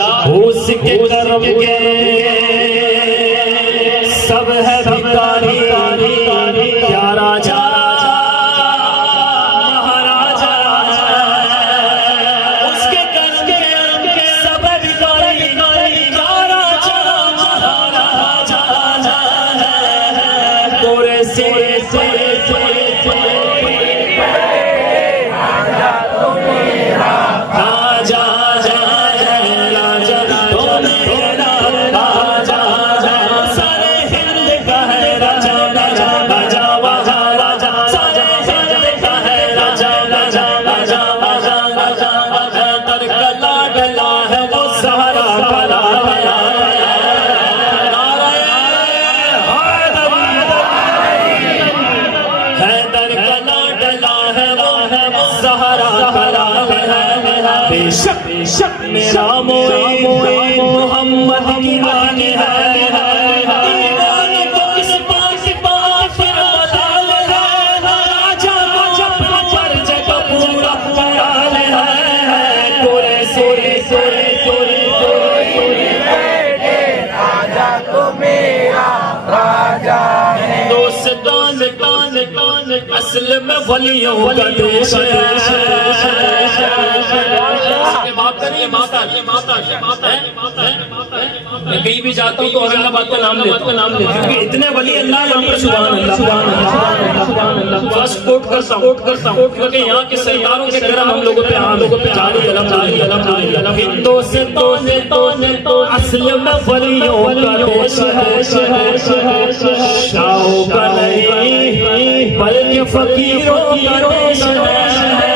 उसके कर्म के सब है भिखारी, क्या राजा महाराजा। उसके कर्म के सब है भिखारी, क्या राजा महाराजा। पूरे से बेशक मेरा मोहम्मद की आने है। असल में वलियों का देश मैं कहीं भी जाता हूँ तो औरंगाबाद का नाम लेता हूँ, क्योंकि इतने वली अल्लाह सुभान अल्लाह बस कोट करता हूँ, क्योंकि यहाँ के सरकारों के करम हम लोगों पे हिंदों से तो असल में वलियों का देश शाहों का नहीं बल्कि फकीरों का देश है।